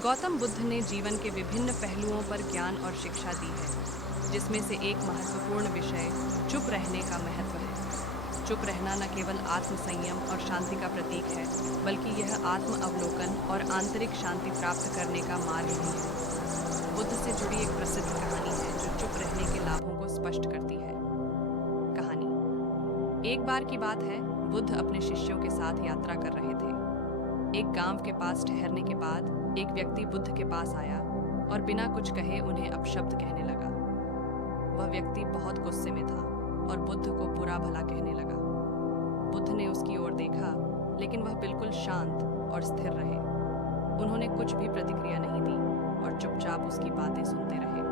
गौतम बुद्ध ने जीवन के विभिन्न पहलुओं पर ज्ञान और शिक्षा दी है, जिसमें से एक महत्वपूर्ण विषय चुप रहने का महत्व है। चुप रहना न केवल आत्म संयम और शांति का प्रतीक है, बल्कि यह आत्म अवलोकन और आंतरिक शांति प्राप्त करने का मार्ग भी है। बुद्ध से जुड़ी एक प्रसिद्ध कहानी है जो चुप रहने के लाभों को स्पष्ट करती है। कहानी: एक बार की बात है, बुद्ध अपने शिष्यों के साथ यात्रा कर रहे थे। एक गांव के पास ठहरने के बाद एक व्यक्ति बुद्ध के पास आया और बिना कुछ कहे उन्हें अपशब्द कहने लगा। वह व्यक्ति बहुत गुस्से में था और बुद्ध को बुरा भला कहने लगा। बुद्ध ने उसकी ओर देखा, लेकिन वह बिल्कुल शांत और स्थिर रहे। उन्होंने कुछ भी प्रतिक्रिया नहीं दी और चुपचाप उसकी बातें सुनते रहे।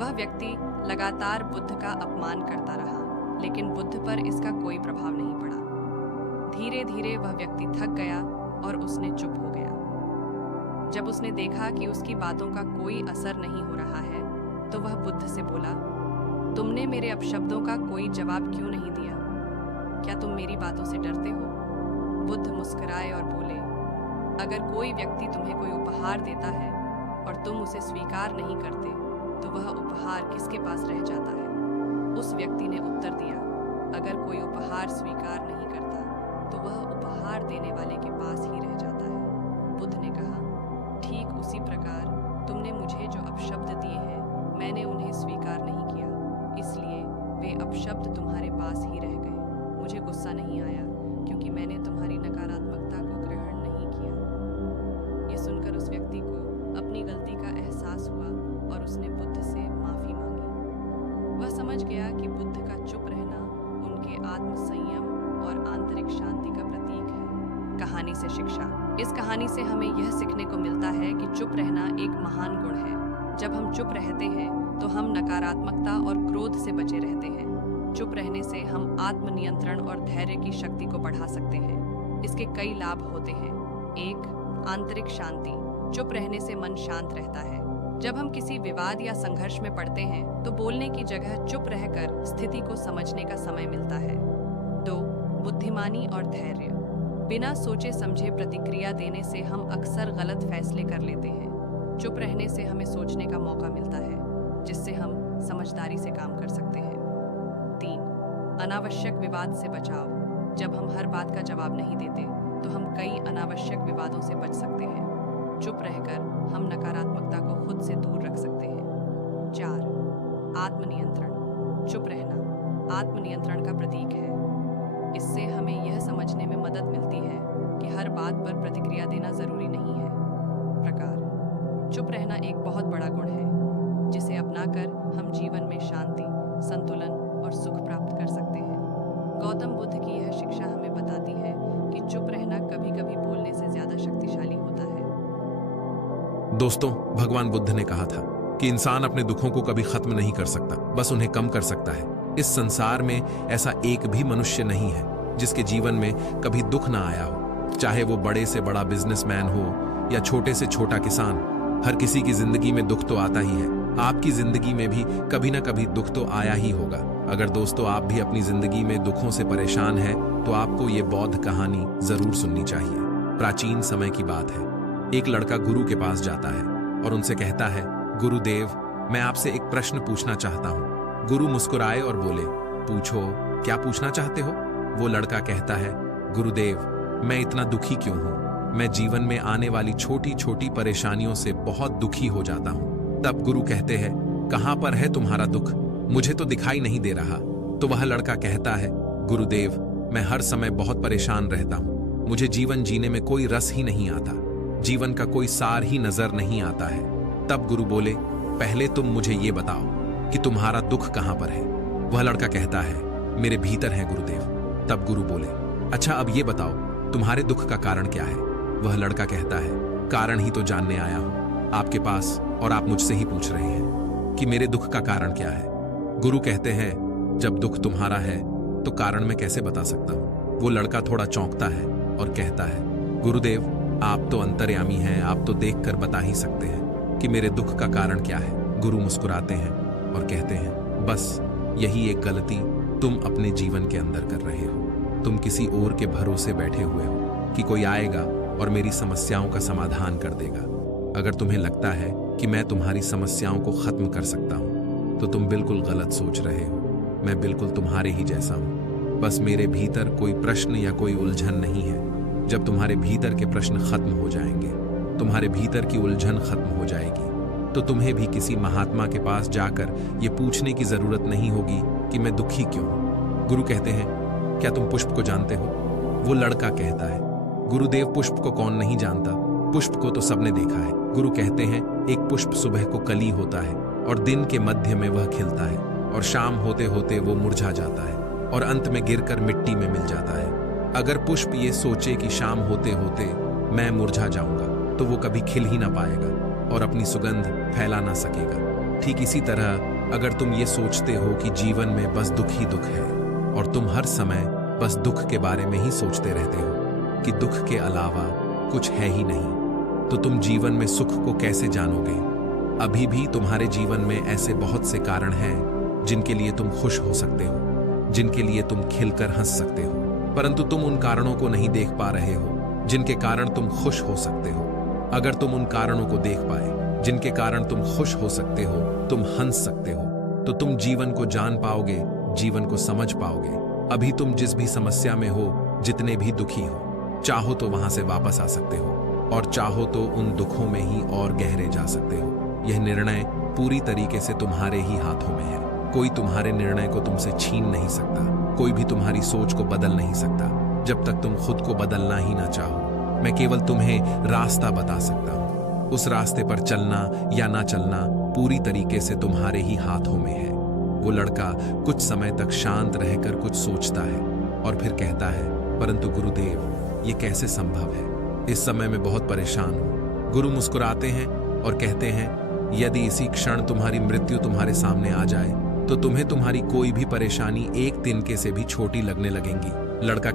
वह व्यक्ति लगातार बुद्ध का अपमान करता रहा, लेकिन बुद्ध पर इसका कोई प्रभाव नहीं पड़ा। धीरे धीरे वह व्यक्ति थक गया और उसने चुप हो गया। जब उसने देखा कि उसकी बातों का कोई असर नहीं हो रहा है, तो वह बुद्ध से बोला, तुमने मेरे अपशब्दों का कोई जवाब क्यों नहीं दिया? क्या तुम मेरी बातों से डरते हो? बुद्ध मुस्कुराए और बोले, अगर कोई व्यक्ति तुम्हें कोई उपहार देता है और तुम उसे स्वीकार नहीं करते, तो वह उपहार किसके पास रह जाता है? उस व्यक्ति ने उत्तर दिया, अगर कोई उपहार स्वीकार नहीं करता, तो वह उपहार देने वाले के पास ही रह जाता है। बुद्ध ने कहा, ठीक उसी प्रकार तुमने मुझे जो अपशब्द दिए हैं, मैंने उन्हें स्वीकार नहीं किया, इसलिए वे अपशब्द तुम्हारे पास ही रह गए। मुझे गुस्सा नहीं आया, क्योंकि मैंने तुम्हारी नकारात्मकता को ग्रहण नहीं किया। यह सुनकर उस व्यक्ति को अपनी गलती का एहसास हुआ और उसने बुद्ध से माफी मांगी। वह समझ गया कि बुद्ध का चुप रहना उनके आत्म संयम और आंतरिक शांति का प्रतीक है। कहानी से शिक्षा: इस कहानी से हमें यह सीखने को मिलता है कि चुप रहना एक महान गुण है। जब हम चुप रहते हैं तो हम नकारात्मकता और क्रोध से बचे रहते हैं। चुप रहने से हम आत्मनियंत्रण और धैर्य की शक्ति को बढ़ा सकते हैं। इसके कई लाभ होते हैं। 1. आंतरिक शांति: चुप रहने से मन शांत रहता है। जब हम किसी विवाद या संघर्ष में पड़ते हैं तो बोलने की जगह चुप रहकर स्थिति को समझने का समय मिलता है। 2. बुद्धिमानी और धैर्य: बिना सोचे समझे प्रतिक्रिया देने से हम अक्सर गलत फैसले कर लेते हैं। चुप रहने से हमें सोचने का मौका मिलता है, जिससे हम समझदारी से काम कर सकते हैं। 3. अनावश्यक विवाद से बचाव: जब हम हर बात का जवाब नहीं देते तो हम कई अनावश्यक विवादों से बच सकते हैं। चुप रहकर हम नकारात्मकता को खुद से दूर रख सकते हैं। 4. आत्मनियंत्रण: चुप रहना आत्मनियंत्रण का प्रतीक है। इससे हमें यह समझने में मदद मिलती है कि हर बात पर प्रतिक्रिया देना जरूरी नहीं है। प्रकार: चुप रहना एक बहुत बड़ा गुण है, जिसे अपनाकर हम जीवन में शांति, संतुलन और सुख प्राप्त कर सकते हैं। गौतम बुद्ध की यह शिक्षा हमें बताती है कि चुप रहना कभी-कभी बोलने से ज्यादा शक्तिशाली होता है। दोस्तों, भगवान बुद्ध ने कहा था कि इंसान अपने दुखों को कभी खत्म नहीं कर सकता, बस उन्हें कम कर सकता है। इस संसार में ऐसा एक भी मनुष्य नहीं है जिसके जीवन में कभी दुख ना आया हो, चाहे वो बड़े से बड़ा बिजनेसमैन हो या छोटे से छोटा किसान। हर किसी की जिंदगी में दुख तो आता ही है। आपकी जिंदगी में भी कभी ना कभी दुख तो आया ही होगा। अगर दोस्तों आप भी अपनी जिंदगी में दुखों से परेशान हैं, तो आपको ये बौद्ध कहानी जरूर सुननी चाहिए। प्राचीन समय की बात है। एक लड़का गुरु के पास जाता है और उनसे कहता है, गुरुदेव, मैं आपसे एक प्रश्न पूछना चाहता हूँ। गुरु मुस्कुराए और बोले, पूछो, क्या पूछना चाहते हो? वो लड़का कहता है, गुरुदेव, मैं इतना दुखी क्यों हूँ? मैं जीवन में आने वाली छोटी छोटी परेशानियों से बहुत दुखी हो जाता हूँ। तब गुरु कहते हैं, कहाँ पर है तुम्हारा दुख? मुझे तो दिखाई नहीं दे रहा। तो वह लड़का कहता है, गुरुदेव, मैं हर समय बहुत परेशान रहता हूँ। मुझे जीवन जीने में कोई रस ही नहीं आता, जीवन का कोई सार ही नजर नहीं आता है। तब गुरु बोले, पहले तुम मुझे ये बताओ कि तुम्हारा दुख कहां पर है? वह लड़का कहता है, मेरे भीतर है गुरुदेव। तब गुरु बोले, अच्छा अब ये बताओ, तुम्हारे दुख का कारण क्या है? वह लड़का कहता है, कारण ही तो जानने आया हूं आपके पास, और आप मुझसे ही पूछ रहे हैं कि मेरे दुख का कारण क्या है। गुरु कहते हैं, जब दुख तुम्हारा है तो कारण मैं कैसे बता सकता हूं? वो लड़का थोड़ा चौंकता है और कहता है, गुरुदेव, आप तो अंतर्यामी हैं, आप तो देखकर बता ही सकते हैं कि मेरे दुख का कारण क्या है। गुरु मुस्कुराते हैं और कहते हैं, बस यही एक गलती तुम अपने जीवन के अंदर कर रहे हो। तुम किसी और के भरोसे बैठे हुए हो कि कोई आएगा और मेरी समस्याओं का समाधान कर देगा। अगर तुम्हें लगता है कि मैं तुम्हारी समस्याओं को खत्म कर सकता हूं, तो तुम बिल्कुल गलत सोच रहे हो। मैं बिल्कुल तुम्हारे ही जैसा हूं। बस मेरे भीतर कोई प्रश्न या कोई उलझन नहीं है। जब तुम्हारे भीतर के प्रश्न खत्म हो जाएंगे, तुम्हारे भीतर की उलझन खत्म हो जाएगी, तो तुम्हें भी किसी महात्मा के पास जाकर ये पूछने की जरूरत नहीं होगी कि मैं दुखी क्यों हूं। गुरु कहते हैं, क्या तुम पुष्प को जानते हो? वो लड़का कहता है, गुरुदेव पुष्प को कौन नहीं जानता, पुष्प को तो सबने देखा है। गुरु कहते हैं, एक पुष्प सुबह को कली होता है और दिन के मध्य में वह खिलता है और शाम होते होते वो मुरझा जाता है और अंत में गिरकर मिट्टी में मिल जाता है। अगर पुष्प ये सोचे कि शाम होते होते मैं मुरझा जाऊंगा, तो वो कभी खिल ही ना पाएगा और अपनी सुगंध फैला ना सकेगा। ठीक इसी तरह अगर तुम ये सोचते हो कि जीवन में बस दुख ही दुख है और तुम हर समय बस दुख के बारे में ही सोचते रहते हो कि दुख के अलावा कुछ है ही नहीं, तो तुम जीवन में सुख को कैसे जानोगे? अभी भी तुम्हारे जीवन में ऐसे बहुत से कारण हैं जिनके लिए तुम खुश हो सकते हो, जिनके लिए तुम खिलकर हंस सकते हो, परंतु तुम उन कारणों को नहीं देख पा रहे हो जिनके कारण तुम खुश हो सकते हो। अगर तुम उन कारणों को देख पाए जिनके कारण तुम खुश हो सकते हो, तुम हंस सकते हो, तो तुम जीवन को जान पाओगे, जीवन को समझ पाओगे। अभी तुम जिस भी समस्या में हो, जितने भी दुखी हो, चाहो तो वहां से वापस आ सकते हो और चाहो तो उन दुखों में ही और गहरे जा सकते हो। यह निर्णय पूरी तरीके से तुम्हारे ही हाथों में है। कोई तुम्हारे निर्णय को तुमसे छीन नहीं सकता, कोई भी तुम्हारी सोच को बदल नहीं सकता जब तक तुम खुद को बदलना ही ना चाहो। मैं केवल तुम्हें रास्ता बता सकता हूं। उस रास्ते पर चलना या ना चलना पूरी तरीके से तुम्हारे ही हाथों में है। वो लड़का कुछ समय तक शांत रहकर कुछ सोचता है और फिर कहता है, परंतु गुरुदेव, ये कैसे संभव है? इस समय मैं बहुत परेशान हूं। गुरु मुस्कुराते हैं और कहते हैं, यदि इसी क्षण तुम्हारी मृत्यु तुम्हारे सामने आ जाए, तो तुम्हें तुम्हारी कोई भी परेशानी एक तिनके से भी छोटी लगने लगेंगी। लड़का